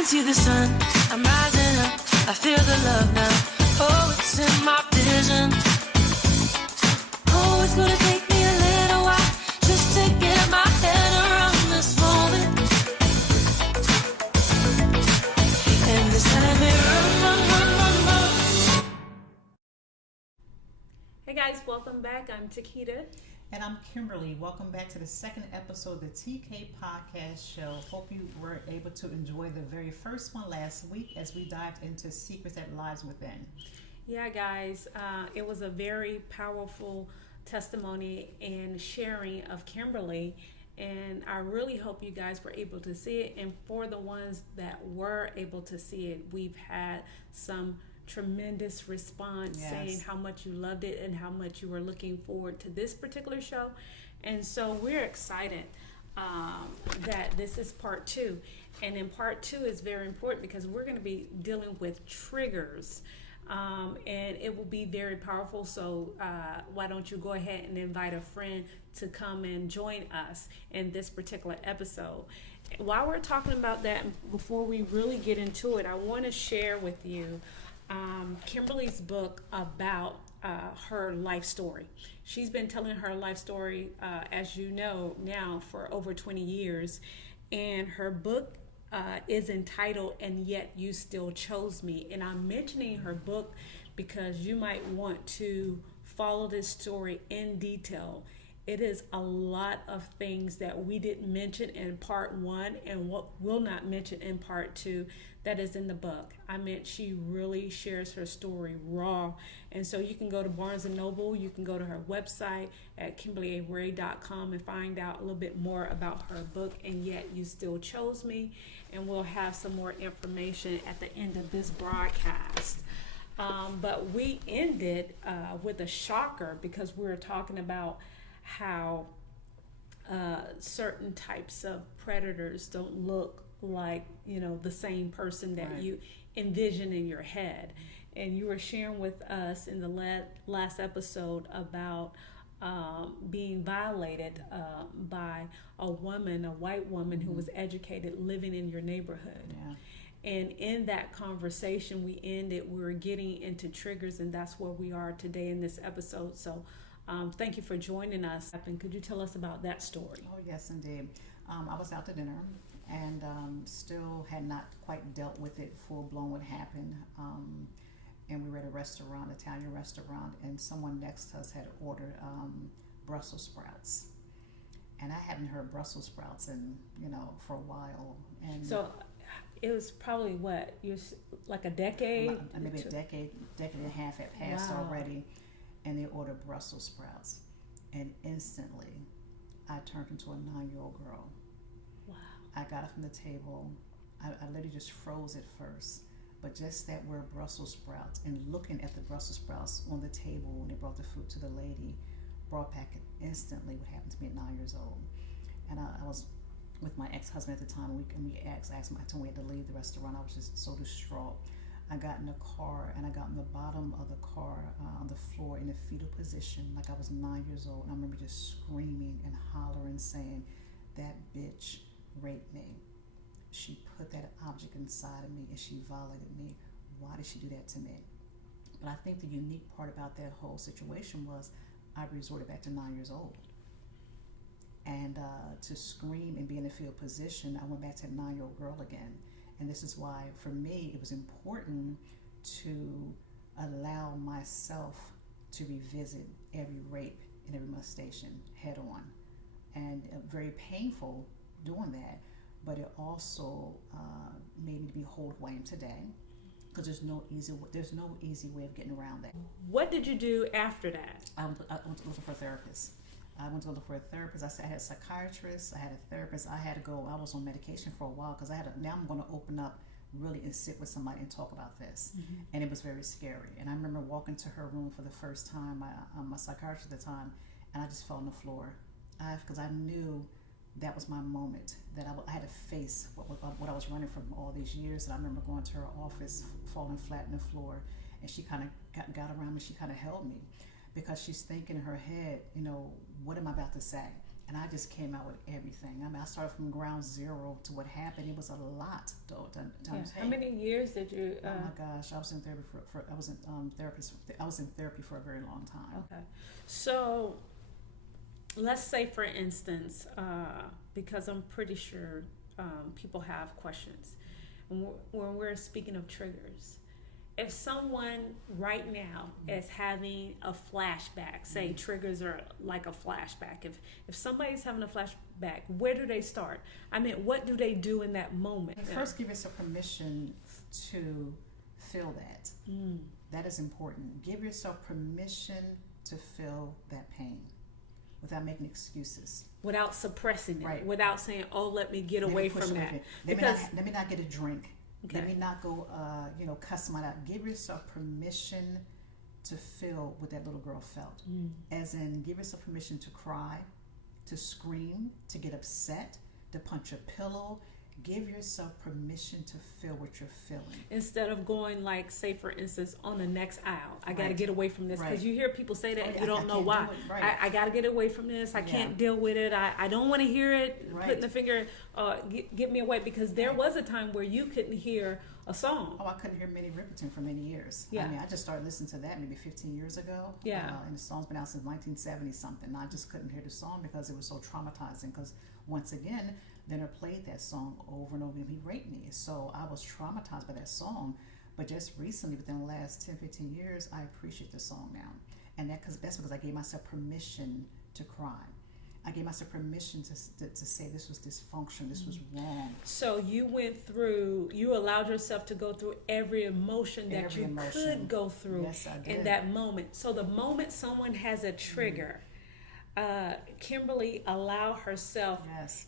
can see the sun, I'm rising up, I feel the love now. Oh, it's in my vision. Oh, it's gonna take me a little while just to get my head around this moment. And this time it run. Hey guys, welcome back. I'm Tquita. And I'm Kimberly. Welcome back to the second episode of the TK Podcast Show. Hope you were able to enjoy the very first one last week as we dived into secrets that lies within. Yeah, guys, it was a very powerful testimony and sharing of Kimberly, and I really hope you guys were able to see it. And for the ones that were able to see it, we've had some tremendous response saying how much you loved it and how much you were looking forward to this particular show. And so we're excited that this is part two. And in part two is very important because we're going to be dealing with triggers. And it will be very powerful. So why don't you go ahead and invite a friend to come and join us in this particular episode. While we're talking about that, before we really get into it, I want to share with you Kimberly's book about her life story. She's been telling her life story, as you know, now for over 20 years. And her book is entitled, And Yet You Still Chose Me. And I'm mentioning her book because you might want to follow this story in detail. It is a lot of things that we didn't mention in part one and what we'll not mention in part two that is in the book. I mean, she really shares her story raw. And so you can go to Barnes & Noble, you can go to her website at KimberlyAray.com and find out a little bit more about her book, And Yet You Still Chose Me. And we'll have some more information at the end of this broadcast. But we ended with a shocker because we were talking about how certain types of predators don't look like, you know, the same person that you envision in your head. And you were sharing with us in the last episode about being violated by a woman, a white woman who was educated, living in your neighborhood. And in that conversation we were getting into triggers, and that's where we are today in this episode. So thank you for joining us. And could you tell us about that story? Oh, yes, indeed. I was out to dinner and still had not quite dealt with it full-blown what happened. And we were at a restaurant, Italian restaurant, and someone next to us had ordered Brussels sprouts. And I hadn't heard Brussels sprouts for a while. And so it was probably like a decade? Maybe a decade and a half had passed already. And they ordered Brussels sprouts. And instantly, I turned into a 9-year-old girl. Wow. I got up from the table. I literally just froze at first. But just that word Brussels sprouts and looking at the Brussels sprouts on the table when they brought the food to the lady brought back instantly what happened to me at 9 years old. And I was with my ex-husband at the time, and I asked him, I told him we had to leave the restaurant. I was just so distraught. I got in the car and I got in the bottom of the car on the floor in a fetal position like I was 9 years old. And I remember just screaming and hollering saying, that bitch raped me. She put that object inside of me and she violated me. Why did she do that to me? But I think the unique part about that whole situation was I resorted back to 9 years old. And to scream and be in a fetal position, I went back to a 9-year-old girl again. And this is why, for me, it was important to allow myself to revisit every rape and every molestation head on. And very painful doing that, but it also made me to be whole who I am today, because there's no easy way of getting around that. What did you do after that? I went looking for a therapist. I went to look for a therapist. I had a psychiatrist. I had a therapist. I had to go. I was on medication for a while because now I'm going to open up really and sit with somebody and talk about this. And it was very scary. And I remember walking to her room for the first time, my psychiatrist at the time, and I just fell on the floor because I knew that was my moment, that I had to face what I was running from all these years. And I remember going to her office, falling flat on the floor, and she kind of got around me. She kind of held me because she's thinking in her head, what am I about to say? and I just came out with everything. I mean, I started from ground zero to what happened. It was a lot to How many years did you? Oh my gosh, I was in therapy for I was in I was in therapy for a very long time. Okay, so let's say, for instance, because I'm pretty sure people have questions when we're speaking of triggers. If someone right now is having a flashback, say triggers are like a flashback. If somebody's having a flashback, where do they start? I mean, what do they do in that moment? First, give yourself permission to feel that. That is important. Give yourself permission to feel that pain without making excuses. Without suppressing it. Right. Without saying, oh, let me get away from that. Let me not get a drink. Okay. Let me not go, cuss someone out. Give yourself permission to feel what that little girl felt. As in, give yourself permission to cry, to scream, to get upset, to punch a pillow. Give yourself permission to feel what you're feeling. Instead of going, like, say, for instance, on the next aisle, I got to get away from this. Because you hear people say that and you don't know why. I got to get away from this. I can't deal with it. I don't want to hear it. Putting the finger, get me away. Because there was a time where you couldn't hear a song. Oh, I couldn't hear Minnie Riperton for many years. Yeah. I mean, I just started listening to that maybe 15 years ago. Yeah. And the song's been out since 1970 something. I just couldn't hear the song because it was so traumatizing. Because once again, Leonard played that song over and over and he raped me. So I was traumatized by that song. But just recently, within the last 10, 15 years, I appreciate the song now. And that's because I gave myself permission to cry. I gave myself permission to say this was dysfunction, this was wrong. So you allowed yourself to go through every emotion that you could go through in that moment. So the moment someone has a trigger, Kimberly allow herself,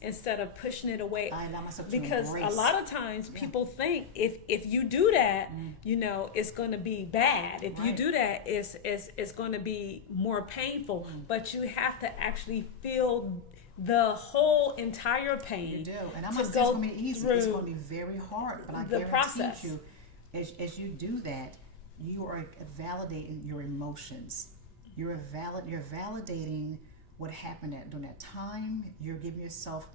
instead of pushing it away, I allow myself to because embrace. a lot of times people think if you do that, it's going to be bad. If you do that, it's going to be more painful. But you have to actually feel the whole entire pain. You do, and I'm not saying it's going to be easy. It's going to be very hard, but I guarantee you, as you do that, you are validating your emotions. You're validating what happened during that time. You're giving yourself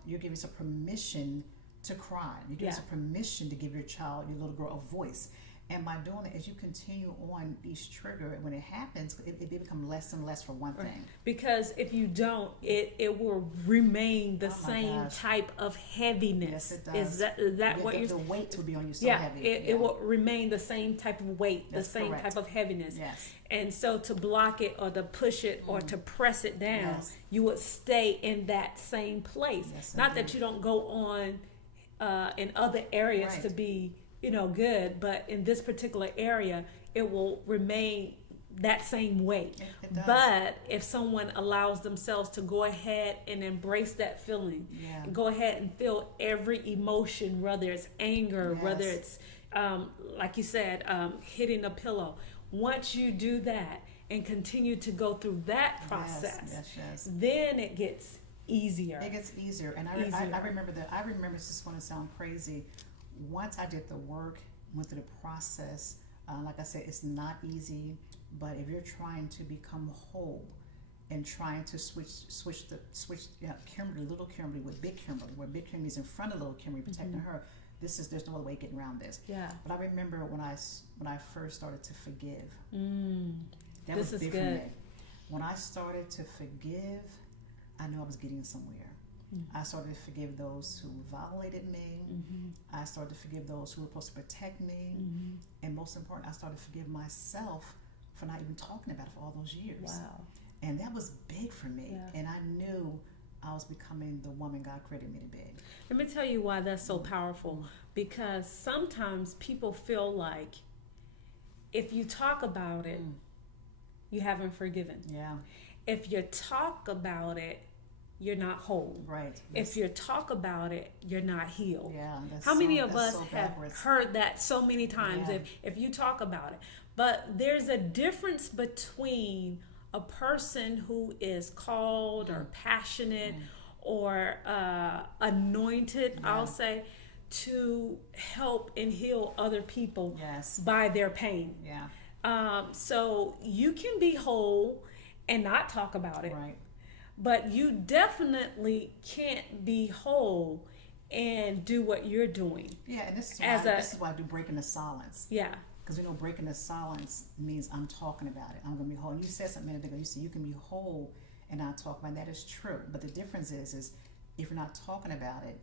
permission to cry. You give yourself permission to give your little girl, a voice. And by doing it, as you continue on each trigger, when it happens, it becomes less and less for one thing. Because if you don't, it will remain the same type of heaviness. Yes, it does. Is that what you're? The weight will be on you so heavy. It will remain the same type of weight, the same type of heaviness. Yes. And so to block it or to push it or to press it down, you would stay in that same place. Yes, Not that you don't go on in other areas to be, good, but in this particular area, it will remain that same weight. It does. But if someone allows themselves to go ahead and embrace that feeling, go ahead and feel every emotion, whether it's anger, whether it's, like you said, hitting a pillow. Once you do that and continue to go through that process, then it gets easier. It gets easier. And I remember that. I remember, it's just going to sound crazy. Once I did the work, went through the process, like I said, it's not easy, but if you're trying to become whole and trying to switch Kimberly, little Kimberly with big Kimberly, where big Kimberly's in front of little Kimberly, protecting her, there's no other way getting around this. Yeah. But I remember when I first started to forgive. That was big for me. When I started to forgive, I knew I was getting somewhere. I started to forgive those who violated me. I started to forgive those who were supposed to protect me. And most important, I started to forgive myself for not even talking about it for all those years. Wow. And that was big for me. And I knew I was becoming the woman God created me to be. Let me tell you why that's so powerful. Because sometimes people feel like if you talk about it, you haven't forgiven. Yeah. If you talk about it, you're not whole. Right. If you talk about it, you're not healed. Yeah. How many of us have heard that so many times? If you talk about it. But there's a difference between a person who is called or passionate or anointed, I'll say, to help and heal other people by their pain. Yeah. So you can be whole and not talk about it. Right. but you definitely can't be whole and do what you're doing. Yeah, and this As this is why I do breaking the silence. Yeah. Because we know breaking the silence means I'm talking about it. I'm going to be whole. And you said something a minute ago. You said you can be whole and not talk about it. That is true. But the difference is if you're not talking about it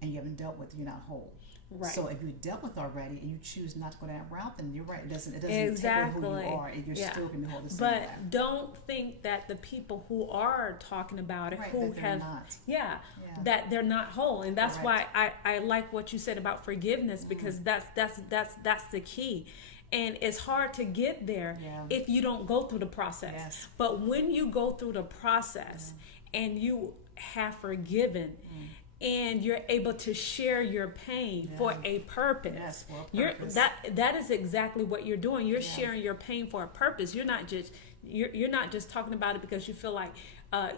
and you haven't dealt with it, you're not whole. Right. So if you dealt with already and you choose not to go that route, then you're right. It doesn't Exactly. take away who you are. And you're Yeah. still going to be whole the same But way. don't think that the people who are talking about it, Right, who that they're have, not. yeah, Yeah. that they're not whole, and that's Correct. why I like what you said about forgiveness, because that's the key, and it's hard to get there Yeah. if you don't go through the process. Yes. But when you go through the process and you have forgiven. And you're able to share your pain for a purpose. Yes, for a purpose. That is exactly what you're doing. You're Yeah. sharing your pain for a purpose. You're not just talking about it because you feel like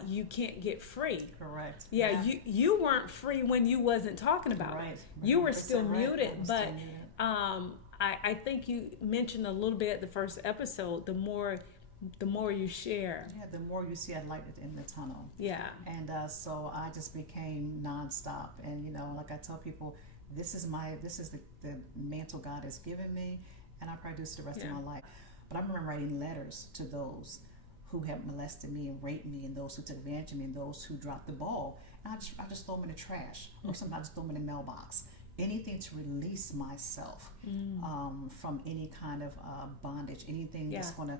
you can't get free. Correct. Yeah, you weren't free when you wasn't talking about Right. it. You were 100% still right. muted. I was But still muted. I think you mentioned a little bit at the first episode. The more you share. Yeah, the more you see a light in the tunnel. Yeah. And so I just became nonstop. And, like I tell people, this is the mantle God has given me, and I probably do this the rest of my life. But I remember writing letters to those who have molested me and raped me, and those who took advantage of me, and those who dropped the ball. And I just throw them in the trash, or sometimes throw them in the mailbox. Anything to release myself from any kind of bondage, anything that's going to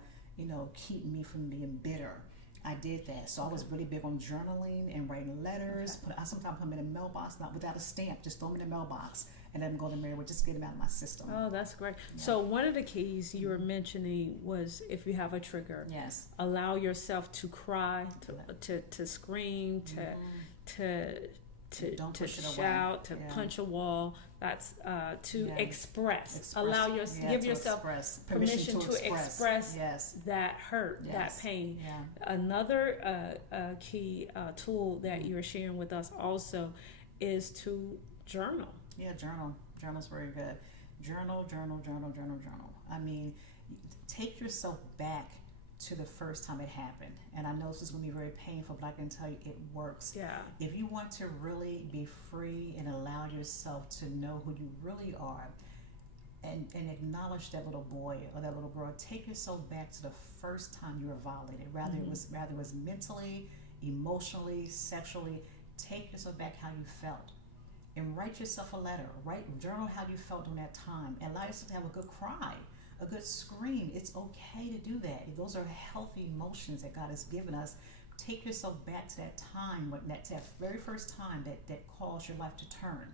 keep me from being bitter. I did that. So I was really big on journaling and writing letters. I sometimes put them in a mailbox, not without a stamp, just throw them in a mailbox and let them go to Mary, just get them out of my system. Oh, that's great. Yeah. So one of the keys you were mentioning was if you have a trigger, yes, allow yourself to cry, to scream, to shout, to punch a wall. That's to express. Allow give yourself permission to express that hurt, that pain. Yeah. Another key tool that you're sharing with us also is to journal. Yeah, journal. Journal's very good. Journal. I mean, take yourself back to the first time it happened. And I know this is going to be very painful, but I can tell you it works. Yeah. If you want to really be free and allow yourself to know who you really are and acknowledge that little boy or that little girl, take yourself back to the first time you were violated. Rather it was mentally, emotionally, sexually. Take yourself back how you felt. And write yourself a letter. Journal how you felt during that time. And allow yourself to have a good cry, a good scream. It's okay to do that. Those are healthy emotions that God has given us. Take yourself back to that time, that very first time that caused your life to turn.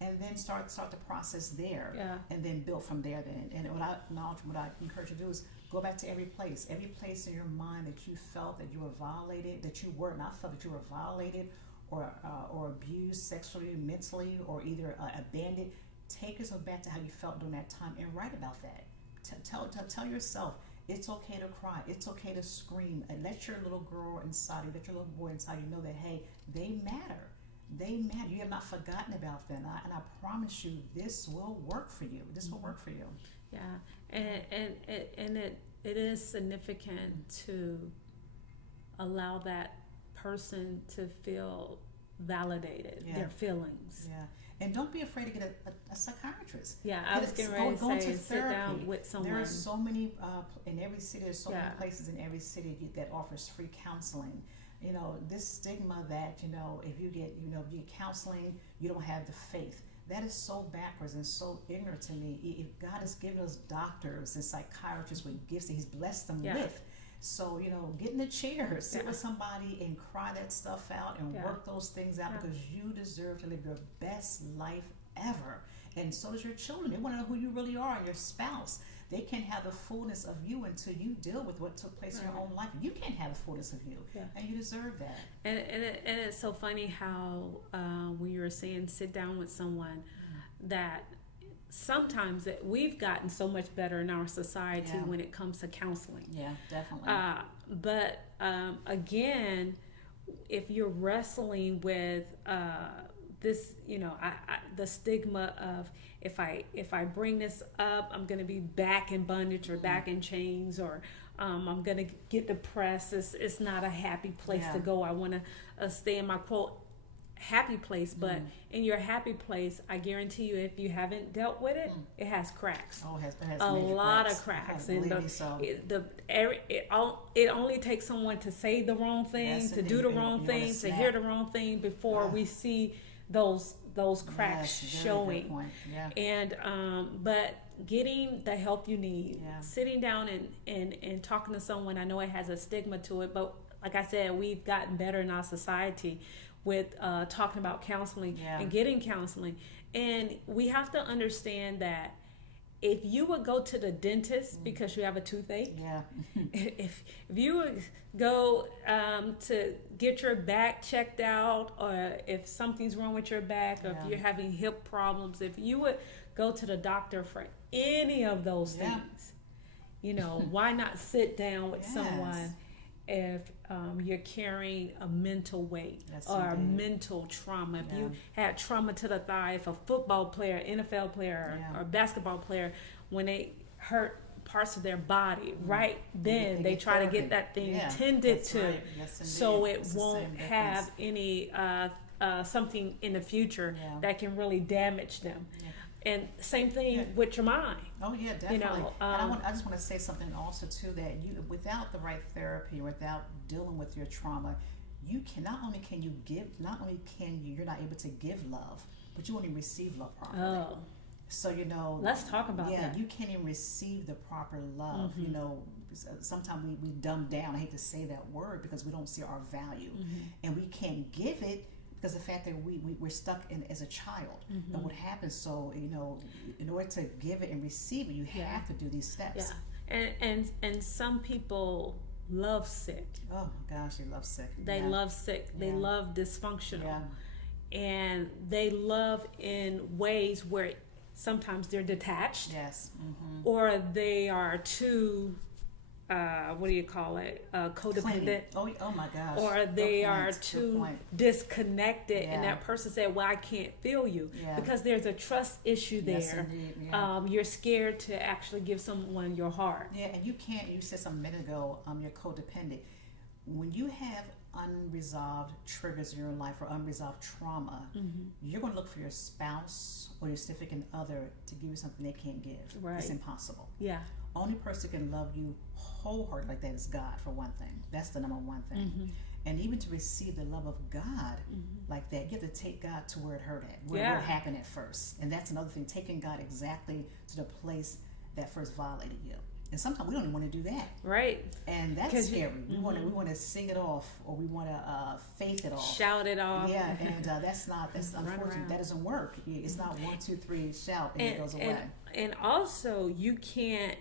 And then start the process there. Yeah. And then build from there then. And what I encourage you to do is go back to every place in your mind that you felt that you were violated, that you were not felt that you were violated or abused sexually, mentally, or either abandoned. Take yourself back to how you felt during that time and write about that. Tell yourself it's okay to cry, it's okay to scream, and let your little girl inside you, let your little boy inside you know that, hey, they matter. You have not forgotten about them, and I promise you this will work for you. Yeah, and it is significant to allow that person to feel validated, their feelings. Yeah. And don't be afraid to get a psychiatrist. Yeah, I was getting ready to say, sit down with someone. There are so many, in every city, there's so many places in every city that offers free counseling. This stigma that, if you get counseling, you don't have the faith. That is so backwards and so ignorant to me. If God has given us doctors and psychiatrists with gifts that He's blessed them with. So, get in the chair, sit with somebody and cry that stuff out and work those things out because you deserve to live your best life ever. And so does your children. They want to know who you really are, your spouse. They can't have the fullness of you until you deal with what took place in your own life. You can't have the fullness of you, and you deserve that. And it's so funny how when you were saying sit down with someone, that sometimes that we've gotten so much better in our society when it comes to counseling. Yeah, definitely. But again, if you're wrestling with this, the stigma of if I bring this up, I'm going to be back in bondage or back in chains, or I'm gonna get depressed. It's not a happy place to go. I want to stay in my quote happy place, but in your happy place, I guarantee you, if you haven't dealt with it, it has cracks. Oh, it has a lot cracks. of cracks, Okay, and believe me, so. it only takes someone to say the wrong thing, Yes, to indeed. do the You wrong wanna thing, to snap. hear the wrong thing before we see those cracks Yes, very showing. good point. Yeah. And but getting the help you need, sitting down and talking to someone. I know it has a stigma to it, but like I said, we've gotten better in our society with talking about counseling and getting counseling. And we have to understand that if you would go to the dentist because you have a toothache, if you would go to get your back checked out, or if something's wrong with your back, or if you're having hip problems, if you would go to the doctor for any of those things, why not sit down with someone if you're carrying a mental weight or a mental trauma? If you had trauma to the thigh, if a football player, NFL player, or basketball player, when they hurt parts of their body, right then they try to get that thing tended to, so it won't have any something in the future that can really damage them. And same thing with your mind. Oh yeah, definitely. And I just want to say something also too, that you, without the right therapy, without dealing with your trauma, you can not only can you're not able to give love, but you won't even receive love properly. So let's talk about that. Yeah, you can't even receive the proper love. Sometimes we dumb down. I hate to say that word because we don't see our value, and we can't give it because the fact that we're stuck in as a child. And what happens? So in order to give it and receive it, you have to do these steps. And some people love sick. Oh my gosh, they love sick. They love sick. They love dysfunctional, and they love in ways where sometimes they're detached. Yes. Or they are too what do you call it? Codependent. Oh my gosh. Or they are too disconnected, and that person said, "Well, I can't feel you," because there's a trust issue there. Yes, indeed. You're scared to actually give someone your heart. Yeah, and you can't. You said some minute ago, you're codependent. When you have unresolved triggers in your life or unresolved trauma, you're going to look for your spouse or your significant other to give you something they can't give. Right. It's impossible. Yeah. Only person who can love you wholeheartedly like that is God, for one thing. That's the number one thing. And even to receive the love of God like that, you have to take God to where it hurt at, where it happened at first. And that's another thing, taking God exactly to the place that first violated you. And sometimes we don't even want to do that. Right. And that's scary. We want to sing it off, or we want to faith it off. Shout it off. Yeah, and that's unfortunate. That doesn't work. It's not 1, 2, 3, shout, and it goes away. And also, you can't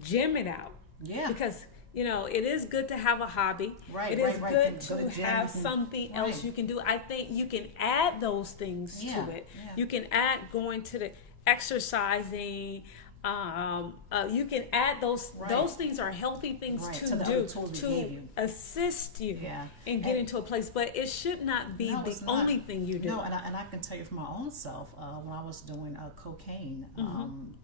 gym it out. Yeah. Because it is good to have a hobby. Right. It is good Go to gym, have something else you can do. I think you can add those things to it. Yeah. You can add going to the exercising. You can add those. Those things are healthy things to do to assist you in getting to a place. But it should not be the only thing you do. No, and I can tell you from my own self, when I was doing cocaine,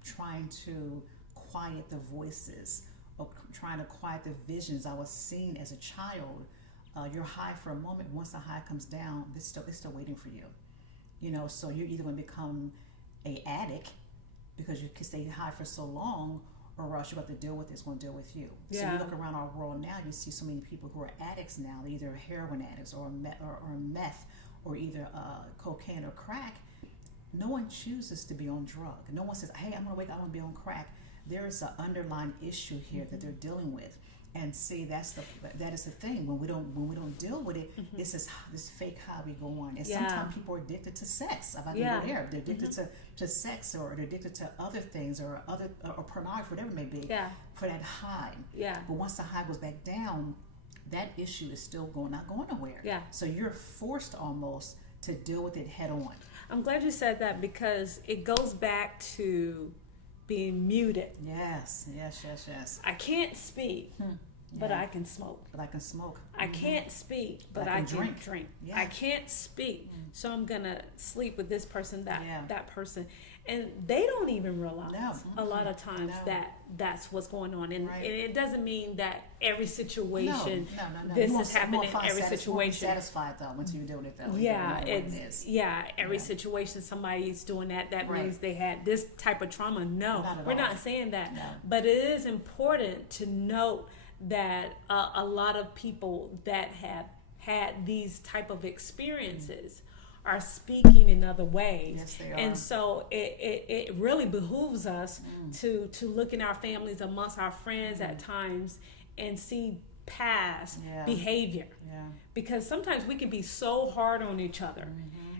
trying to quiet the voices, or trying to quiet the visions I was seeing as a child. You're high for a moment. Once the high comes down, it's still waiting for you. So you're either going to become a addict because you can stay high for so long, or else you have to deal with it. It's going to deal with you. So you look around our world now, you see so many people who are addicts now, either heroin addicts or meth, or either cocaine or crack. No one chooses to be on drug. No one says, "Hey, I'm going to wake up, I'm going to be on crack." There is an underlying issue here that they're dealing with. And see, that is the thing. When we don't deal with it, it's this fake hobby go on. And sometimes people are addicted to sex. If I can go there, they're addicted to sex, or they're addicted to other things, or pornography, whatever it may be, for that high. Yeah. But once the high goes back down, that issue is still not going nowhere. Yeah. So you're forced almost to deal with it head on. I'm glad you said that, because it goes back to being muted. Yes. I can't speak, but I can smoke. I can't speak, but I can drink. Yeah. I can't speak, so I'm gonna sleep with this person, that person. and they don't even realize No. a lot of times No. that that's what's going on, and, Right. and it doesn't mean that every situation No. this You is happening in every You won't be situation. satisfied though once you do it though. Yeah, you know what it is. every Yeah. situation somebody's doing that Right. means they had this type of trauma. No, Not at we're all. not saying that. No. But it is important to note that a lot of people that have had these type of experiences are speaking in other ways. Yes, they are. And so it really behooves us to look in our families, amongst our friends at times, and see past behavior. Yeah. Because sometimes we can be so hard on each other,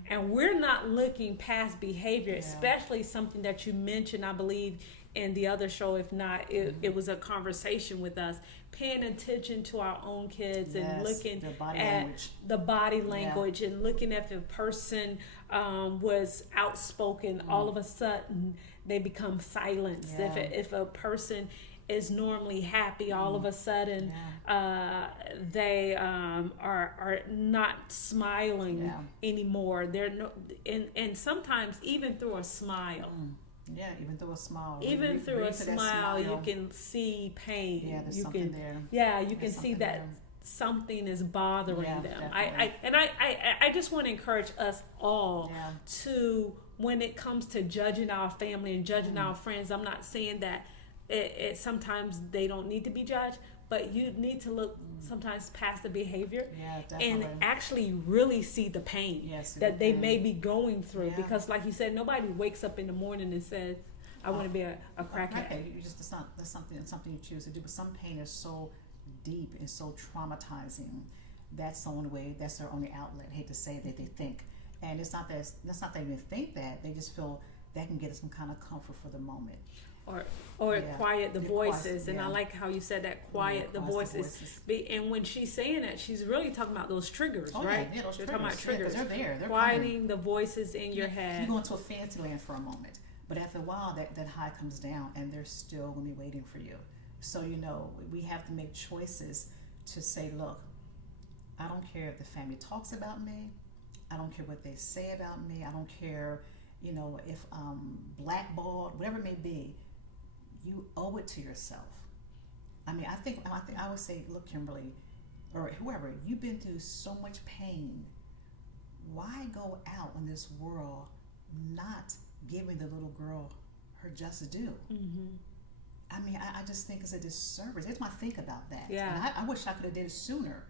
and we're not looking past behavior, especially something that you mentioned, I believe, in the other show. If not, it was a conversation with us, paying attention to our own kids and looking at the body language and looking if a person was outspoken, all of a sudden they become silenced. If a person is normally happy, all of a sudden they are not smiling anymore. They're no, and sometimes even through a smile. Yeah, even through a smile. Even through a Read to that smile, you can see pain. Yeah, there's you something can, there. Yeah, you can There's see something that there. something is bothering them. Definitely. I just want to encourage us all Yeah. to, when it comes to judging our family and judging our friends, I'm not saying that it sometimes they don't need to be judged, but you need to look sometimes past the behavior and actually really see the pain that they may be going through. Because like you said, nobody wakes up in the morning and says, I want to be a crackhead. You just, that's something you choose to do. But some pain is so deep and so traumatizing. That's the only way. That's their only outlet. I hate to say that they think, and it's not that. That's not that they even think that. They just feel that can get some kind of comfort for the moment. Or quiet the voices. And I like how you said that, quiet the voices. And when she's saying that, she's really talking about those triggers, right? Yeah, those They're triggers. talking about triggers. They're there. They're quieting coming. the voices in your head. You go into a fancy land for a moment, but after a while, that high comes down, and they're still going to be waiting for you. So we have to make choices to say, look, I don't care if the family talks about me. I don't care what they say about me. I don't care, if blackballed, whatever it may be. You owe it to yourself. I mean, I think I would say, look, Kimberly, or whoever, you've been through so much pain. Why go out in this world not giving the little girl her just due? I mean, I just think it's a disservice. That's why I think about that. Yeah. And I wish I could have did it sooner.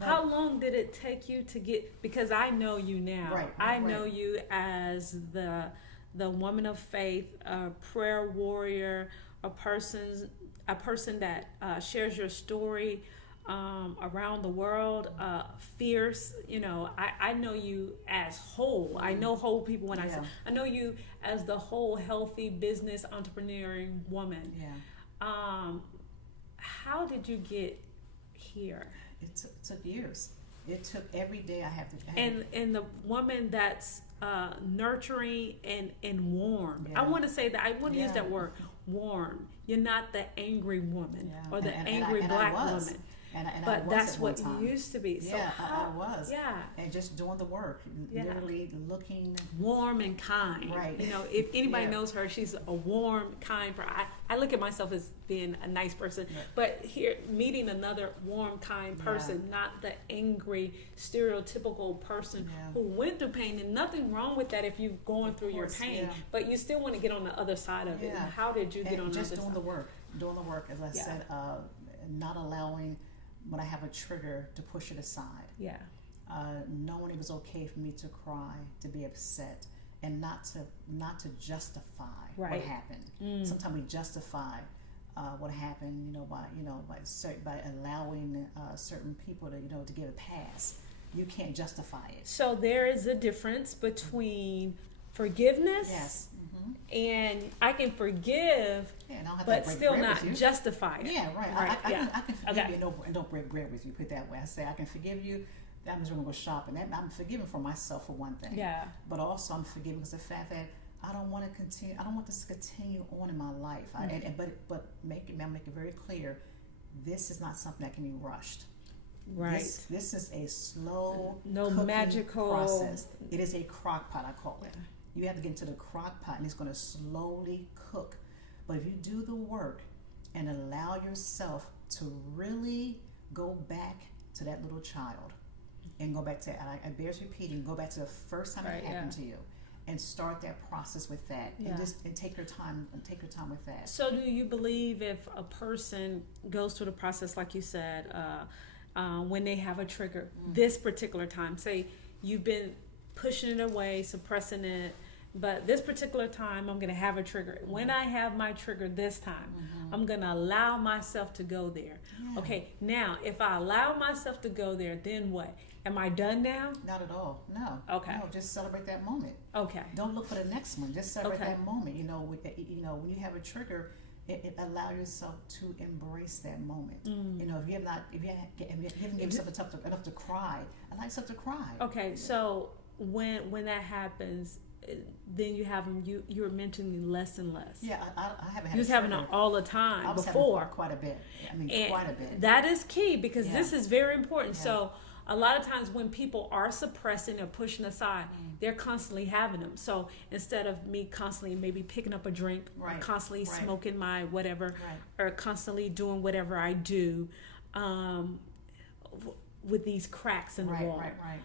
How long did it take you to get? Because I know you now. Right. I know you as the woman of faith, a prayer warrior, a person that shares your story around the world, fierce. I know you as whole. I know whole people when I know you as the whole healthy business entrepreneuring woman. How did you get here? It took years. It took every day I have to. And the woman that's nurturing and warm. I want to say that. I want to use that word, warm. You're not the angry woman or the angry black woman. But that's what you used to be. So I was. Yeah. And just doing the work, literally looking warm and kind. Right. If anybody knows her, she's a warm, kind. I look at myself as being a nice person, but here meeting another warm, kind person, not the angry, stereotypical person who went through pain. And nothing wrong with that if you're going through your pain, but you still want to get on the other side of it. And how did you get on the other side? Just doing the work, as I said, not allowing when I have a trigger to push it aside. Knowing it was okay for me to cry, to be upset, and not to justify what happened. Sometimes we justify what happened, by allowing certain people to give a pass. You can't justify it. So there is a difference between forgiveness. And I can forgive, but still not justify it. Yeah, right. I can forgive you and don't break bread with you. Put it that way. I say I can forgive you. That means we're gonna go shopping. I'm forgiving for myself for one thing. But also I'm forgiving because the fact that I don't want to continue. I don't want this to continue on in my life. But make it very clear. This is not something that can be rushed. Right. This is a slow, magical process. It is a crock pot, I call it. You have to get into the crock pot and it's going to slowly cook. But if you do the work and allow yourself to really go back to that little child and go back to, I bears repeating, go back to the first time it happened to you and start that process with that and take your time with that. So do you believe if a person goes through the process, like you said, when they have a trigger, this particular time, say you've been pushing it away, suppressing it, but this particular time I'm going to have a trigger. When I have my trigger this time, I'm going to allow myself to go there. Okay, now if I allow myself to go there, then what? Am I done now? Not at all. No. Okay. No, just celebrate that moment. Okay. Don't look for the next one. Just celebrate that moment. You know, when you have a trigger, it allow yourself to embrace that moment. You know, if you haven't given yourself enough to cry, allow yourself to cry. Okay, so when that happens, then you have them. You were mentioning less and less. Yeah, I haven't had. You was having them all the time before. Quite a bit. I mean, and quite a bit. That is key because this is very important. Yeah. So a lot of times when people are suppressing or pushing aside, they're constantly having them. So instead of me constantly maybe picking up a drink, or constantly smoking my whatever, or constantly doing whatever I do, with these cracks in the wall. Right.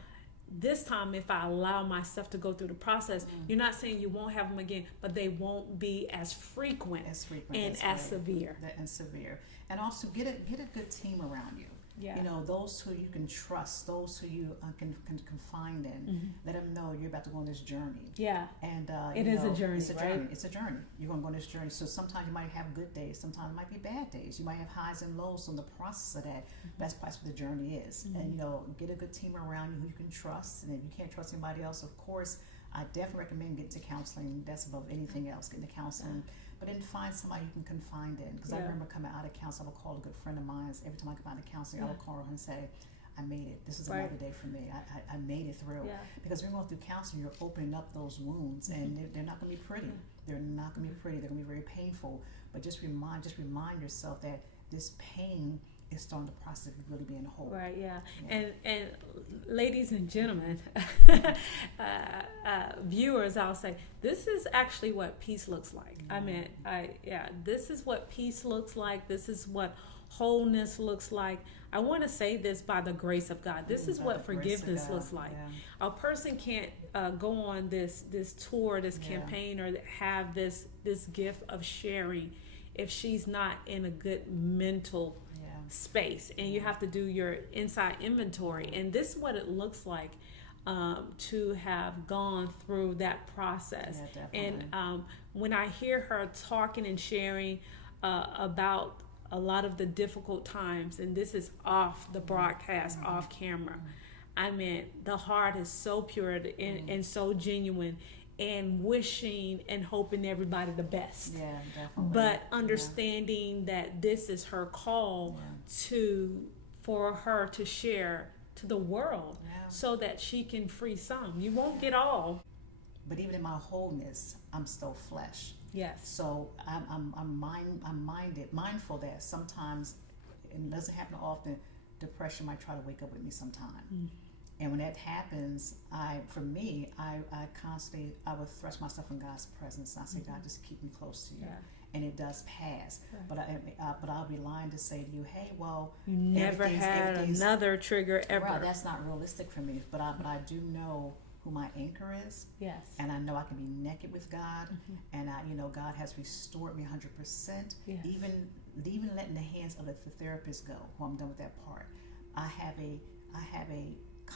This time, if I allow myself to go through the process, you're not saying you won't have them again, but they won't be as frequent and as severe. And also get a good team around you. Yeah. You know, those who you can trust, those who you can confide in. Let them know you're about to go on this journey. Yeah. And it is a journey, It's a journey. It's a journey. You're going to go on this journey. So sometimes you might have good days. Sometimes it might be bad days. You might have highs and lows on the process of that. That's what the journey is. And, you know, get a good team around you who you can trust. And if you can't trust anybody else, of course, I definitely recommend getting to counseling. That's above anything else, getting to counseling. But then find somebody you can confide in. Because I remember coming out of counseling, I would call a good friend of mine. Every time I come out of counseling, I would call her and say, I made it. This is another day for me. I made it through. Yeah. Because when you're going through counseling, you're opening up those wounds, and they're not going to be pretty. They're not going to be pretty. They're going to be very painful. But just remind yourself that this pain is starting the process of really being whole. Right. Yeah. And ladies and gentlemen, viewers, I'll say this is actually what peace looks like. This is what peace looks like. This is what wholeness looks like. I want to say this by the grace of God. This is what forgiveness looks like. Yeah. A person can't go on this tour, this campaign, or have this gift of sharing if she's not in a good mental space. And you have to do your inside inventory. And this is what it looks like to have gone through that process. Yeah, and when I hear her talking and sharing about a lot of the difficult times, and this is off the broadcast, off camera, I mean, the heart is so pure and so genuine, and wishing and hoping everybody the best. Yeah, definitely. But understanding that this is her call for her to share to the world so that she can free some. You won't get all. But even in my wholeness, I'm still flesh. Yes. So I'm mindful that sometimes, and it doesn't happen often, depression might try to wake up with me sometime. And when that happens, I constantly would thrust myself in God's presence. And I say, God, just keep me close to you. Yeah. And it does pass. Right. But I'll be lying to say to you, hey, well, you never had another trigger ever. Right, that's not realistic for me. But I do know who my anchor is. Yes. And I know I can be naked with God. And God has restored me 100%. Yes. Even letting the hands of the therapist go, when I'm done with that part. I have a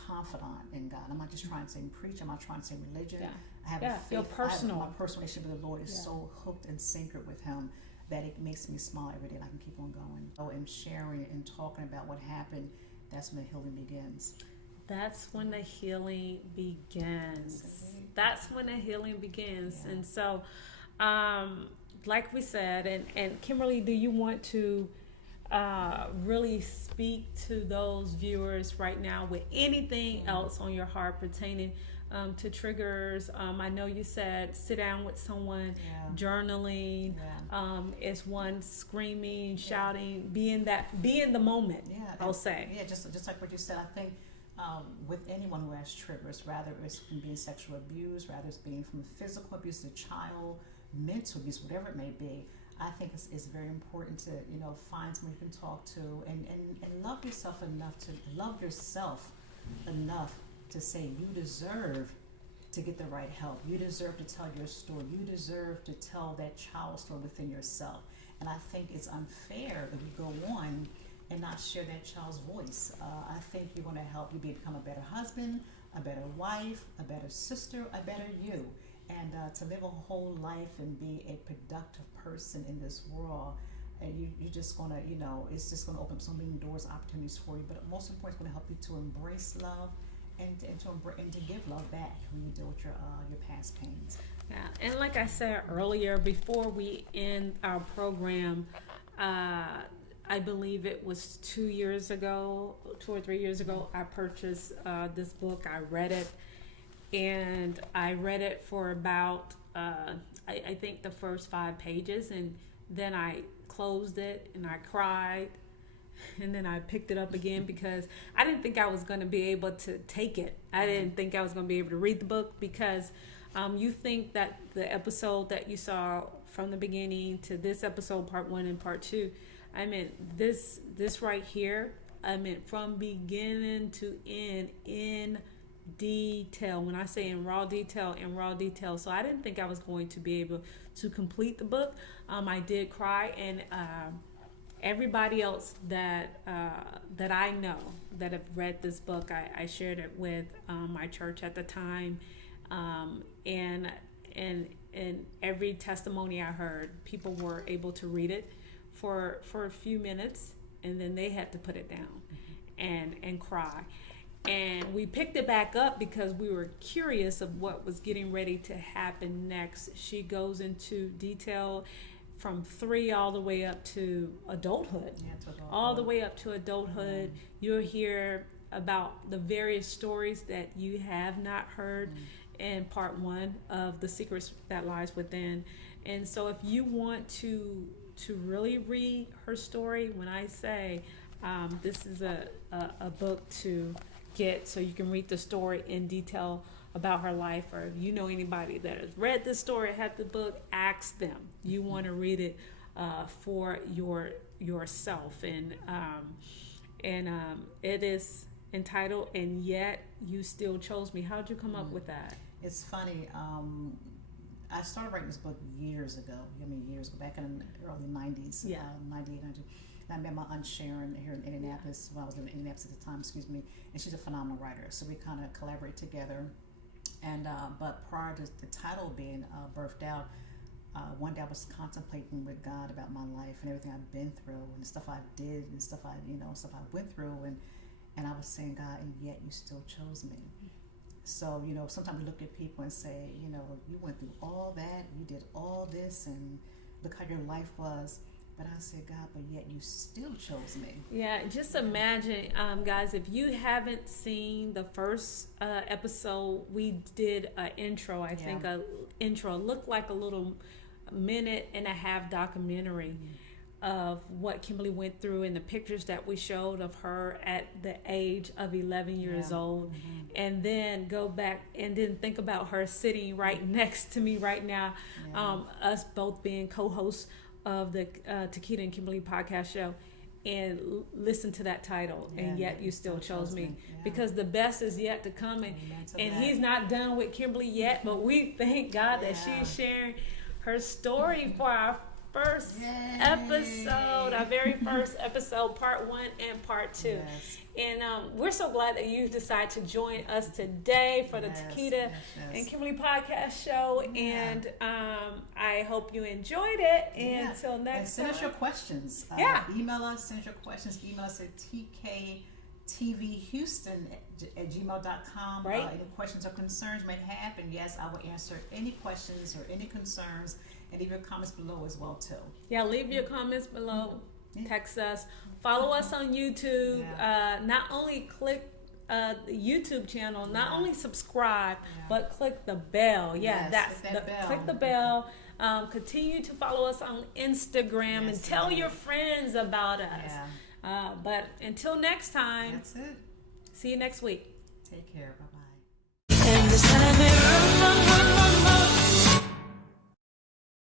confidant in God. I'm not just trying to say preach. I'm not trying to say religion. Yeah. I have a faith. Feel personal. My personal relationship with the Lord is so hooked and synchroned with Him that it makes me smile every day and I can keep on going. So in sharing and talking about what happened, that's when the healing begins. That's when the healing begins. That's when the healing begins. Yeah. And so, like we said, and Kimberly, do you want to really speak to those viewers right now with anything else on your heart pertaining to triggers? I know you said sit down with someone, journaling, is one screaming, shouting, be in the moment. Yeah, I'll say. Yeah, just like what you said. I think with anyone who has triggers, rather it's from being sexual abuse, rather it's being from physical abuse to child, mental abuse, whatever it may be. I think it's very important to, find someone you can talk to and love yourself enough to love yourself enough to say you deserve to get the right help. You deserve to tell your story. You deserve to tell that child story within yourself. And I think it's unfair that we go on and not share that child's voice. I think you're going to help you become a better husband, a better wife, a better sister, a better you. And to live a whole life and be a productive person in this world, and you're just gonna, it's just gonna open up so many doors, opportunities for you. But most important, it's gonna help you to embrace love and to give love back when you deal with your past pains. Yeah, and like I said earlier, before we end our program, I believe it was 2 or 3 years ago, I purchased this book. I read it. And I read it for about, I think the first 5 pages, and then I closed it and I cried, and then I picked it up again because I didn't think I was going to be able to take it. I didn't think I was going to be able to read the book because you think that the episode that you saw from the beginning to this episode, part 1 and part 2, I mean, this right here, I mean, from beginning to end in detail. When I say in raw detail. So I didn't think I was going to be able to complete the book. I did cry, and everybody else that I know that have read this book, I shared it with my church at the time, and every testimony I heard, people were able to read it for a few minutes, and then they had to put it down and cry. And we picked it back up because we were curious of what was getting ready to happen next. She goes into detail from 3 all the way up to adulthood. All the way up to adulthood. You'll hear about the various stories that you have not heard in part 1 of The Secrets That Lies Within. And so if you want to really read her story, when I say this is a book to get so you can read the story in detail about her life, or if you know anybody that has read this story, had the book, ask them. You want to read it for yourself, and it is entitled "And Yet You Still Chose Me." How'd you come up with that? It's funny. I started writing this book years ago. Back in the early 90s. 98, 90. And I met my Aunt Sharon here in Indianapolis, when I was living in Indianapolis at the time, and she's a phenomenal writer. So we kind of collaborate together. And but prior to the title being birthed out, one day I was contemplating with God about my life and everything I've been through and the stuff I did and stuff I went through, and I was saying, God, and yet you still chose me. So, sometimes we look at people and say, you went through all that, you did all this, and look how your life was. But I said, God, but yet you still chose me. Yeah, just imagine, guys, if you haven't seen the first episode, we did an intro. I think an intro looked like a little 1.5-minute documentary of what Kimberly went through and the pictures that we showed of her at the age of 11 years old. And then go back and then think about her sitting right next to me right now, us both being co-hosts of the Tquita and Kimberly podcast show, and listen to that title, and yet you still chose me. Because the best is yet to come, and he's not done with Kimberly yet, but we thank God that she's sharing her story for our first episode, our very first episode, part 1 and part 2. Yes. And we're so glad that you decided to join us today for the Tquita and Kimberly podcast show. And I hope you enjoyed it. And until next time. Send us your questions. Email us, send us your questions. Email us at tktvhouston@gmail.com. Right. Any questions or concerns you may have. And yes, I will answer any questions or any concerns. And leave your comments below as well, too. Yeah, leave your comments below. Text us. Follow us on YouTube. Not only click the YouTube channel, not only subscribe, but click the bell. Click the bell. Continue to follow us on Instagram and tell your friends about us. But until next time. That's it. See you next week. Take care. Bye bye.